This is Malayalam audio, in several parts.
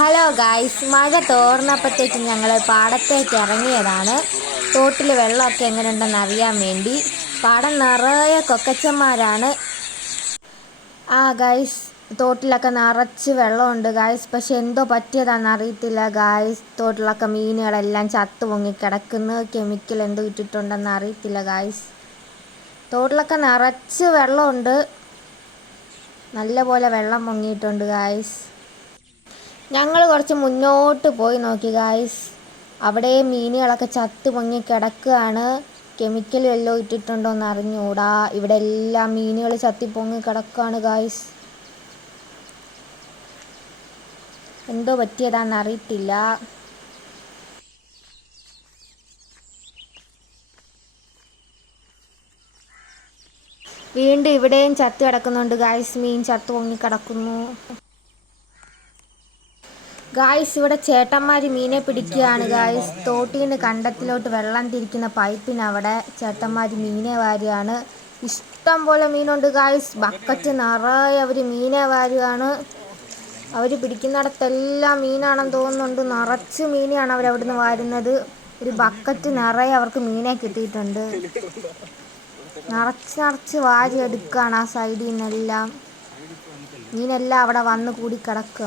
ഹലോ ഗായ്സ്, മഴ തോർന്നപ്പോഴത്തേക്കും ഞങ്ങൾ പാടത്തേക്ക് ഇറങ്ങിയതാണ്. തോട്ടിൽ വെള്ളമൊക്കെ എങ്ങനെയുണ്ടെന്ന് അറിയാൻ വേണ്ടി. പാടം നിറയെ കൊക്കച്ചന്മാരാണ്. ഗായ്സ്, തോട്ടിലൊക്കെ നിറച്ച് വെള്ളമുണ്ട് ഗായ്സ്. പക്ഷെ എന്തോ പറ്റിയതാണെന്ന് അറിയത്തില്ല ഗായ്സ്. തോട്ടിലൊക്കെ മീനുകളെല്ലാം ചത്തു പൊങ്ങി കിടക്കുന്നു. കെമിക്കൽ എന്തോ ഇട്ടിട്ടുണ്ടെന്ന് അറിയത്തില്ല ഗായ്സ്. തോട്ടിലൊക്കെ നിറച്ച് വെള്ളമുണ്ട്. നല്ല പോലെ വെള്ളം പൊങ്ങിയിട്ടുണ്ട് ഗായ്സ്. ഞങ്ങൾ കുറച്ച് മുന്നോട്ട് പോയി നോക്കി ഗായ്സ്. അവിടെ മീനുകളൊക്കെ ചത്തു പൊങ്ങി കിടക്കുകയാണ്. കെമിക്കൽ വല്ലതും ഇട്ടിട്ടുണ്ടോ എന്ന് അറിഞ്ഞുകൂടാ. ഇവിടെ എല്ലാം മീനുകൾ ചത്തി പൊങ്ങി കിടക്കുകയാണ് ഗായ്സ്. എന്തോ പറ്റിയതാണെന്ന് അറിയത്തില്ല. വീണ്ടും ഇവിടെയും ചത്തു കിടക്കുന്നുണ്ട് ഗായ്സ്. മീൻ ചത്തു പൊങ്ങി കിടക്കുന്നു ഗായ്സ്. ഇവിടെ ചേട്ടന്മാർ മീനെ പിടിക്കുകയാണ് ഗായ്സ്. തോട്ടിൽ നിന്ന് കണ്ടത്തിലോട്ട് വെള്ളം തിരിക്കുന്ന പൈപ്പിനവിടെ ചേട്ടന്മാർ മീനെ വാരുകയാണ്. ഇഷ്ടം പോലെ മീനുണ്ട് ഗായ്സ്. ബക്കറ്റ് നിറയെ അവർ മീനെ വാരുകയാണ്. അവർ പിടിക്കുന്നിടത്തെല്ലാം മീനാണെന്ന് തോന്നുന്നുണ്ട്. നിറച്ച് മീനെയാണ് അവരവിടുന്ന് വാരുന്നത്. ഒരു ബക്കറ്റ് നിറയെ അവർക്ക് മീനെ കിട്ടിയിട്ടുണ്ട്. നിറച്ച് വാരി എടുക്കുകയാണ് ആ സൈഡിൽ നിന്നെല്ലാം. മീനെല്ലാം അവിടെ വന്ന് കൂടി കിടക്കുക.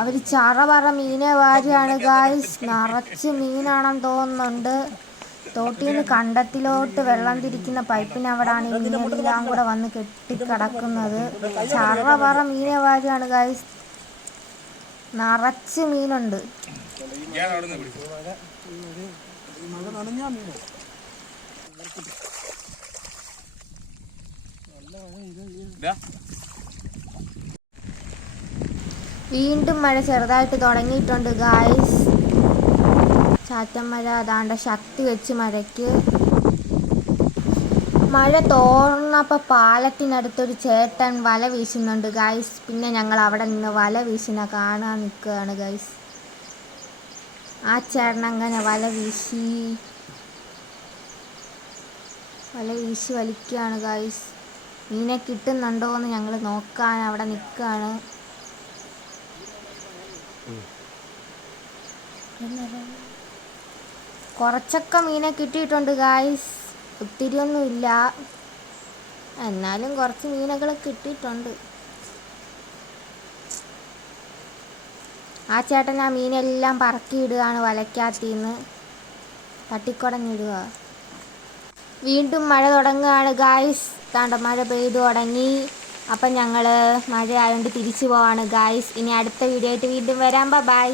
അവര് ചറപറ മീനെ വാരിയാണ് ഗായ്സ്. നിറച്ച് മീനാണെന്ന് തോന്നുന്നുണ്ട്. തോട്ടിൽ നിന്ന് കണ്ടത്തിലോട്ട് വെള്ളം തിരിക്കുന്ന പൈപ്പിനവിടാണ് ഈ മീനെല്ലാം കൂടെ വന്ന് കെട്ടിക്കിടക്കുന്നത്. ചറപറ മീനെ വാരിയാണ് ഗായ്സ്. നിറച്ച് മീനുണ്ട്. വീണ്ടും മഴ ചെറുതായിട്ട് തുടങ്ങിയിട്ടുണ്ട് ഗായ്സ്. ചാറ്റൻ മഴ അതാണ്ട് ശക്തി വെച്ച് മഴയ്ക്ക്. മഴ തോർന്നപ്പോൾ പാലത്തിനടുത്തൊരു ചേട്ടൻ വല വീശുന്നുണ്ട് ഗായ്സ്. പിന്നെ ഞങ്ങൾ അവിടെ നിന്ന് വല വീശിന കാണാൻ നിൽക്കുകയാണ് ഗായ്സ്. ആ ചേട്ടൻ അങ്ങനെ വല വീശി വലിക്കുകയാണ് ഗായ്സ്. മീനെ കിട്ടുന്നുണ്ടോ എന്ന് ഞങ്ങൾ നോക്കാൻ അവിടെ നിൽക്കുകയാണ്. കുറച്ചൊക്കെ മീനെ കിട്ടിയിട്ടുണ്ട് ഗായ്സ്. ഒത്തിരിയൊന്നുമില്ല, എന്നാലും കുറച്ച് മീനുകൾ കിട്ടിയിട്ടുണ്ട്. ആ ചേട്ടൻ ആ മീനെല്ലാം പറക്കിയിടുകയാണ് വലയ്ക്കകത്തിന്ന്. തട്ടിക്കുടഞ്ഞിടുക. വീണ്ടും മഴ തുടങ്ങുകയാണ് ഗായ്സ്. താണ്ട മഴ പെയ്തു തുടങ്ങി. അപ്പം ഞങ്ങൾ മഴ ആയതുകൊണ്ട് തിരിച്ചു പോവാണ് ഗായ്സ്. ഇനി അടുത്ത വീഡിയോ ആയിട്ട് വീണ്ടും വരാം. ബൈ.